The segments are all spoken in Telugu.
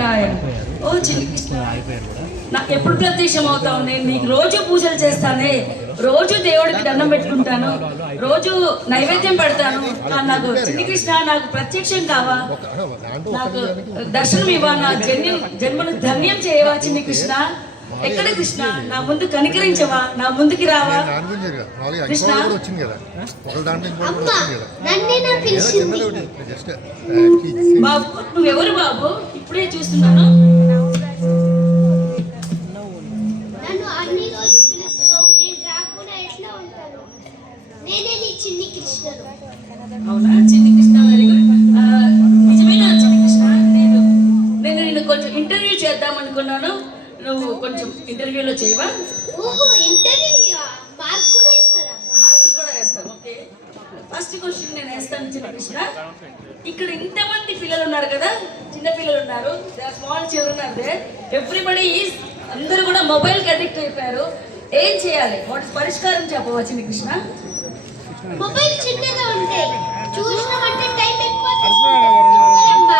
వినాయక. ఓ చిన్ని కృష్ణ, నాకు ఎప్పుడు ప్రత్యక్షం అవుతావు? నేను నీకు రోజు పూజలు చేస్తానే, రోజు దేవుడికి దండం పెట్టుకుంటాను, రోజు నైవేద్యం పెడతాను. నాకు చిన్ని కృష్ణ, నాకు ప్రత్యక్షం కావా? నాకు దర్శనం ఇవ్వా? నా జన్మను ధన్యం చేయవా చిన్ని కృష్ణ? ఎక్కడ కృష్ణ? నా ముందు కనికరించవా? నా ముందుకి రావా కృష్ణ? బాబు నువ్వెవరు బాబు? ఇప్పుడే చూస్తున్నాను. అవునా చిన్ని కృష్ణ, వెరీ గుడ్. నిజమేనా చిన్ని కృష్ణ? నేను నిన్ను కొంచెం ఇంటర్వ్యూ చేద్దాం అనుకున్నాను. నువ్వు కొంచెం ఇంటర్వ్యూలో చేయవా? మార్కులు కూడా వేస్తాను. ఓకే, ఫస్ట్ క్వశ్చన్ నేను వేస్తాను చిన్న కృష్ణ. ఇక్కడ ఇంతమంది పిల్లలు ఉన్నారు కదా, చిన్న పిల్లలు ఉన్నారు, small children are there, everybody is, అందరూ కూడా మొబైల్కి అడిక్ట్ అయిపోయారు. ఏం చేయాలి? వాటి పరిష్కారం చెప్పవా చిన్న కృష్ణ? మొబైల్ చిన్నగా ఉంటే చూసినామంటే టైం ఎక్కువ తీసుకుంటుంది.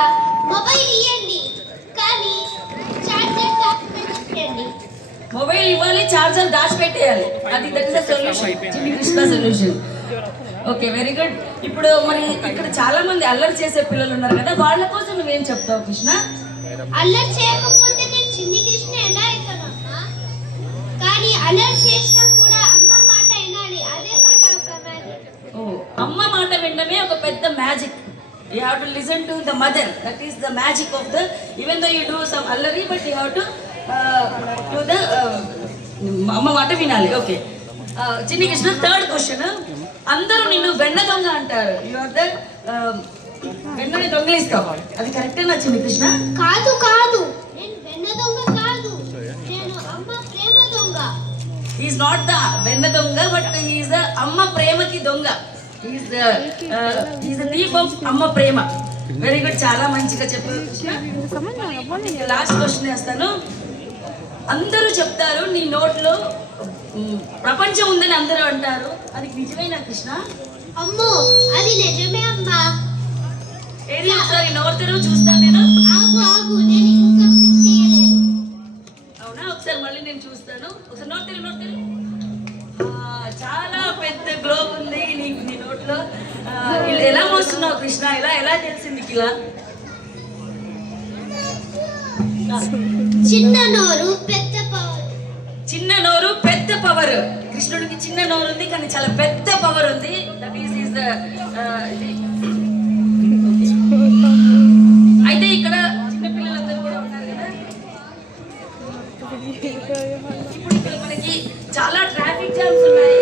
మొబైల్ ఇవ్వండి కానీ చార్జర్ దాచిపెట్టండి. మొబైల్ ఇవ్వాలి, చార్జర్ దాచిపెట్టేయాలి. That is the solution, Chinni Krishna solution. Okay, very good. ఇప్పుడు మరి ఇక్కడ చాలా మంది అల్లరి చేసే పిల్లలు ఉన్నారు కదా, వాళ్ళ కోసం నువ్వేం చెప్తావు కృష్ణ? అల్లరి చేయకపోతే నేను చిన్ని కృష్ణ ఎలా అవుతానమ్మా? కానీ అల్లరి చేసినా కూడా అమ్మ మాట వినాలి, అదే కదా ఒక మ్యాజిక్. ఓ, అమ్మ మాట వినడమే ఒక పెద్ద magic. You have to listen to the mother. That is the magic of the, even though you do some allari, but you have to do the amma మాట వినాలి. Okay Chinni Krishna, third question. అందరూ నిన్ను వెన్న దొంగ అంటారు. యు ఆర్ ద వెన్నని దొంగలిస్తావు, అది కరెక్టేనా చిన్ని కృష్ణ? కాదు కాదు, నేను వెన్న దొంగ కాదు, నేను అమ్మ ప్రేమ దొంగ. He is not the వెన్న దొంగ, but he is the అమ్మ ప్రేమకి దొంగ. He is the thief of అమ్మ ప్రేమ. వెరీ గుడ్, చాలా మంచిగా చెప్పారు కృష్ణ. లాస్ట్ క్వశ్చన్ వేస్తాను. అందరూ చెప్తారు నీ నోట్లో ప్రపంచం ఉందని అందరూ అంటారు, అది నిజమేనా కృష్ణ? అమ్మో, అది నిజమే అమ్మా. ఏది ఒకసారి నోరు తెరువు చూస్తాను నేను. ఆగు ఆగు, నేను ఇంకా ఫిక్స్ చేయలేదు. అవునా, ఒకసారి మళ్ళీ నేను చూస్తాను. ఒకసారి నోరు తెరువు, నోరు తెరువు. చాలా పెద్ద గ్లోబ్ ఉంది నీకు నీ నోట్లో. ఎలా మోస్తున్నావు కృష్ణ? ఎలా తెలిసింది ఇలా? చిన్న నోరు పెద్ద పవర్. చిన్న నోరు పెద్ద పవర్. కృష్ణుడికి చిన్న నోరు ఉంది కానీ చాలా పెద్ద పవర్ ఉంది. దట్ ఈస్ ద అయితే ఇక్కడ చిన్న పిల్లలందరూ కూడా ఉన్నారు కదా. ఇప్పుడు ఇక్కడ మనకి చాలా ట్రాఫిక్ జామ్స్ ఉన్నాయి,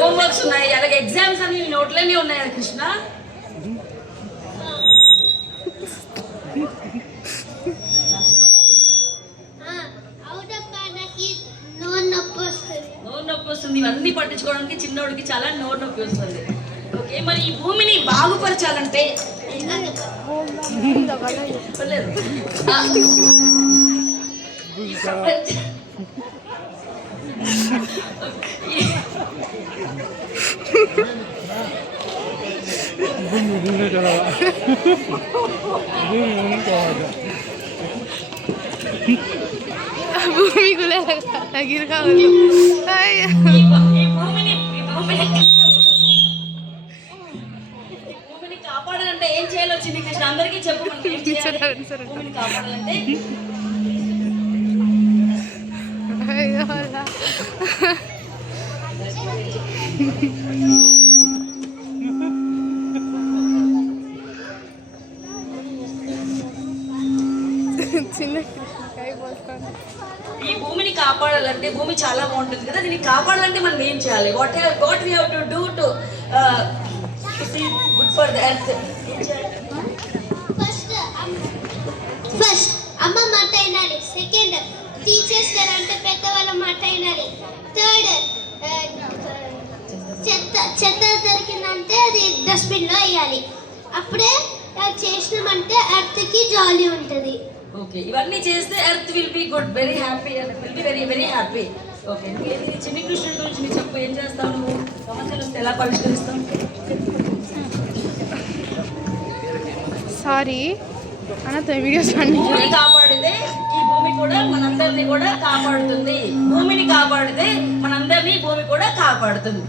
హోంవర్క్స్ ఉన్నాయి, అలాగే ఎగ్జామ్స్ అన్ని నోట్లోనే ఉన్నాయా కృష్ణ? నోరు నొప్పి వస్తుంది. ఇవన్నీ పట్టించుకోవడానికి చిన్నోడికి చాలా నోరు నొప్పి వస్తుంది. ఓకే, మరి ఈ భూమిని బాగుపరచాలంటే భూమిని కాపాడాలంటే ఏం చేయాలో చిన్ని కృష్ణ అందరికీ చెప్పు. భూమిని కాపాడాలంటే ఈ భూమిని కాపాడాలంటే, భూమి చాలా బాగుంటుంది కదా, దీన్ని కాపాడాలంటే మనం ఏం చేయాలి? What we have to do to see good for the earth? First అమ్మ మాట వినాలి. సెకండ్ టీచర్స్ అంటే పెద్దవాళ్ళ మాట వినాలి. థర్డ్ చెత్త దొరికిందంటే అది డస్ట్బిన్లో వేయాలి. అప్పుడే చేసినామంటే ఎర్త్కి జాలీ ఉంటుంది. ఓకే, ఇవన్నీ చేస్తే earth will be good, very happy, will be very very happy. Okay, చిన్ని కృష్ణుడి గురించి నీకు చెప్పు. ఏం చేస్తావు నువ్వు? సమస్యలు వస్తే ఎలా పరిష్కరిస్తావు? సారీ, భూమిని కాపాడితే ఈ భూమి కూడా మనందరినీ కూడా కాపాడుతుంది. భూమిని కాపాడితే మనందరినీ భూమి కూడా కాపాడుతుంది.